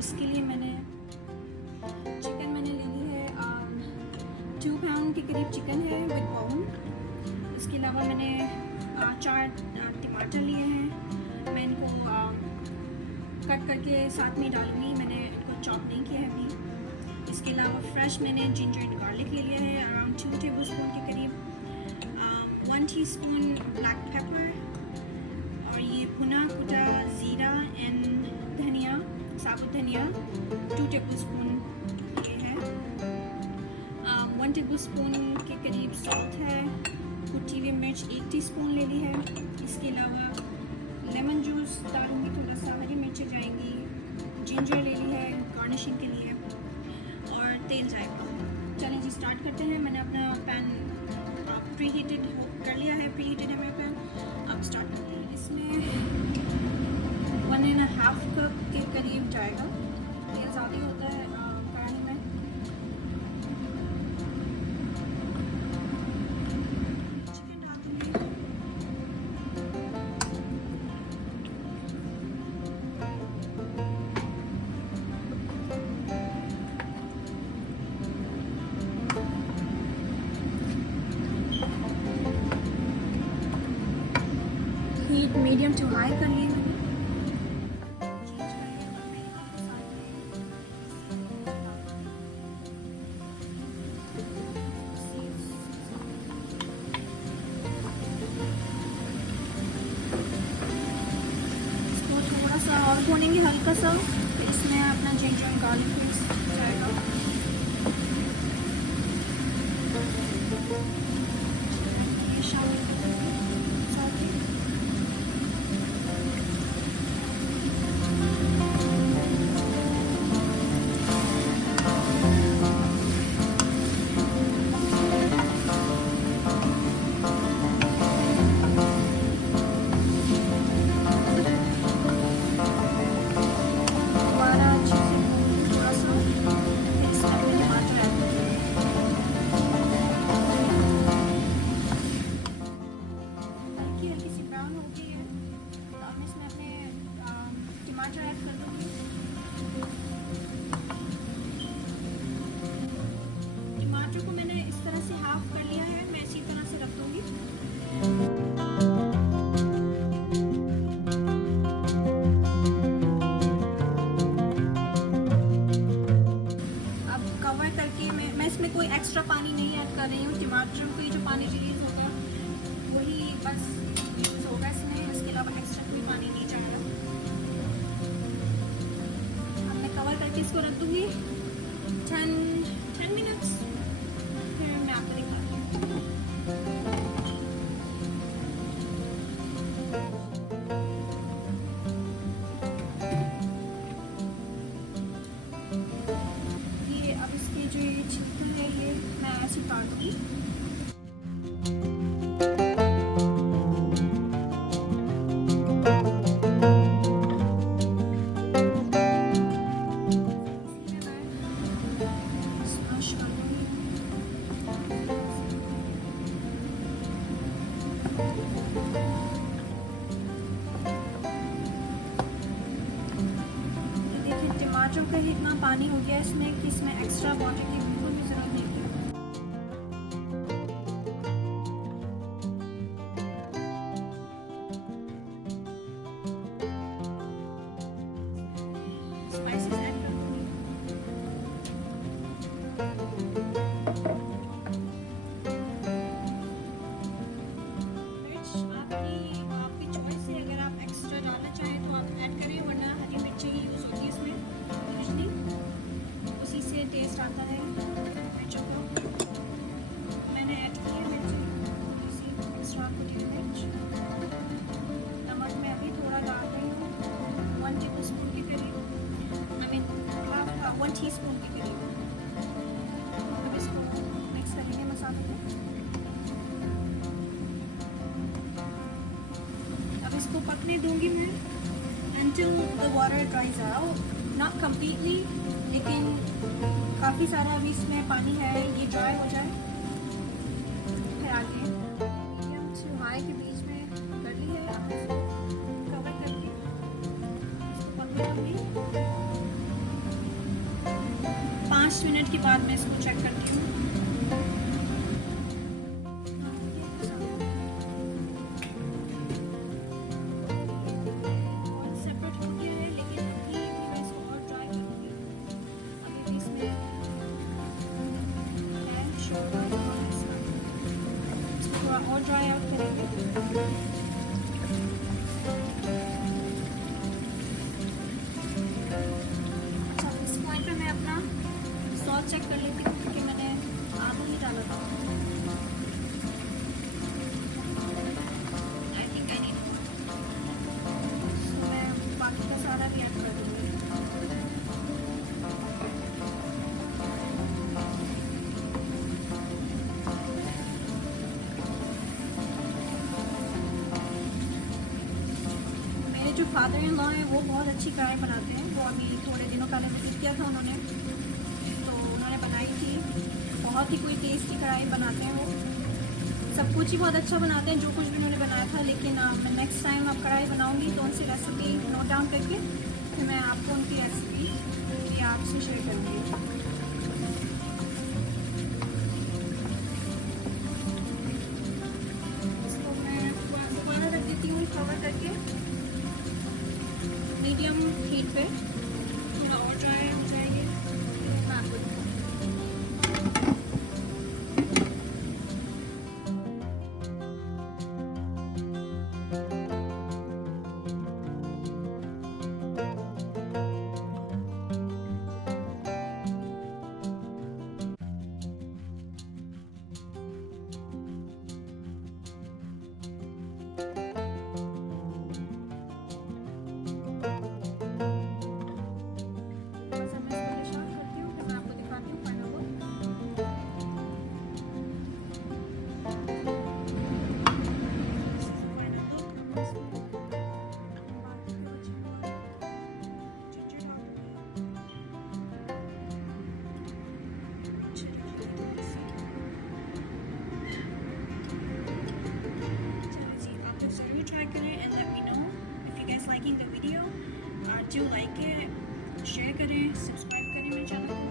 इसके लिए मैंने चिकन ले ली है 2 पाउंड के करीब चिकन है विद बोन। इसके अलावा मैंने 4 टमाटर लिए हैं। मैं इनको कट करके साथ में डालूँगी, मैंने इनको चॉप नहीं किया है अभी। इसके अलावा फ्रेश मैंने जिंजर एंड गार्लिक ले लिया है अराउंड 2 टेबल स्पून के करीब। 1 टीस्पून ब्लैक पेपर और ये भुना कुटा ज़ीरा एंड धनिया, साबुत धनिया 2 टेबल स्पून ये है। 1 टेबल स्पून के करीब सॉल्ट है। कुटी हुई मिर्च 1 टीस्पून ले ली है। इसके अलावा लेमन जूस डालूँगी, थोड़ा सा हरी मिर्च जाएंगी, जिंजर ले ली है गार्निशिंग के लिए और तेल जाएगा। चलें जी स्टार्ट करते हैं। मैंने अपना पैन प्री हीटेड कर लिया है, प्री हीटेड है मेरा पैन। अब स्टार्ट करते हैं। इसमें 1.5 कप के करीब जाएगा, तेल ज़्यादा होता है कढ़ाई में। चिकन डाल दूँगी। हीट मीडियम टू हाई कर लिए मैंने। इसको थोड़ा सा और भूनेंगे हल्का सा, इसमें अपना जिंजर एंड गार्लिक पेस्ट जाएगा। ये शामिल साथ ही टमाटर ऐड कर दूँगी। टमाटर को मैंने इस तरह से हाफ कर लिया है, मैं इसी तरह से रख दूँगी। अब कवर करके मैं इसमें कोई एक्स्ट्रा पानी नहीं ऐड कर रही हूँ। टमाटर को ये जो पानी रिलीज होगा वही बस यूज़ होगा इसमें, इसके अलावा एक्स्ट्रा कोई पानी नहीं जाएगा। करके इसको रख दूँगी 10 मिनट्स, फिर मैं आपको दिखाती हूँ। ये अब इसकी जो ये चिकन है ये मैं ऐसे काट दूँगी। टमाटर का ही इतना पानी हो गया इसमें कि इसमें एक्स्ट्रा वाटर की बिल्कुल भी ज़रूरत नहीं है। स्पाइसेस ऐड कर दूँगी। मिर्च आपकी चॉइस है, अगर आप एक्स्ट्रा डालना चाहें तो आप ऐड करें, वरना हरी मिर्ची ही यूज़ होती है इसमें, उसी से टेस्ट आता है मिर्चों का। मैंने ऐड की है मिर्ची, इसी एक्स्ट्रा कुटी हुई मिर्च। नमक मैं अभी थोड़ा डाल रही हूँ, 1 टेबल स्पून के करीब, 1 टीस्पून के करीब। अब इसको मिक्स करेंगे मसाले को। अब इसको पकने दूँगी मैं until the water dries out, not completely, लेकिन काफ़ी सारा अभी इसमें पानी है, ये ड्राई हो जाए फिर आगे। मीडियम टू हाई के बीच में कर ली है, अब इसको कवर करके पकने दूँगी। 5 मिनट के बाद मैं इसको चेक करती हूँ। सेपरेट हो गया है, लेकिन अभी मैं इसको और ड्राई करूँगी। अभी भी इसमें है शुगर और इसको थोड़ा और ड्राई आउट करेंगे। चेक कर लेती हूँ क्योंकि मैंने आधा ही डाला था। आई थिंक आई नीड मैं बाकी का सारा भी ऐड कर दूँगी। मेरे जो फादर इन लॉ हैं वो बहुत अच्छी कढ़ाई बनाते हैं। वो अभी थोड़े दिनों पहले विजिट किया था उन्होंने, बनाई थी। बहुत ही कोई टेस्टी कढ़ाई बनाते हैं वो। सब कुछ ही बहुत अच्छा बनाते हैं जो कुछ भी उन्होंने बनाया था। लेकिन मैं नेक्स्ट टाइम अब कढ़ाई बनाऊंगी तो उनसे रेसिपी नोट डाउन करके फिर मैं आपको उनकी रेसिपी ये आपसे शेयर करूँगी। इसको मैं दोबारा रख देती हूँ कवर करके मीडियम हीट पे। थोड़ा और ड्राई हो जाएंगे। liking the video, do like it, share करें, सब्सक्राइब करें मेरे चैनल को।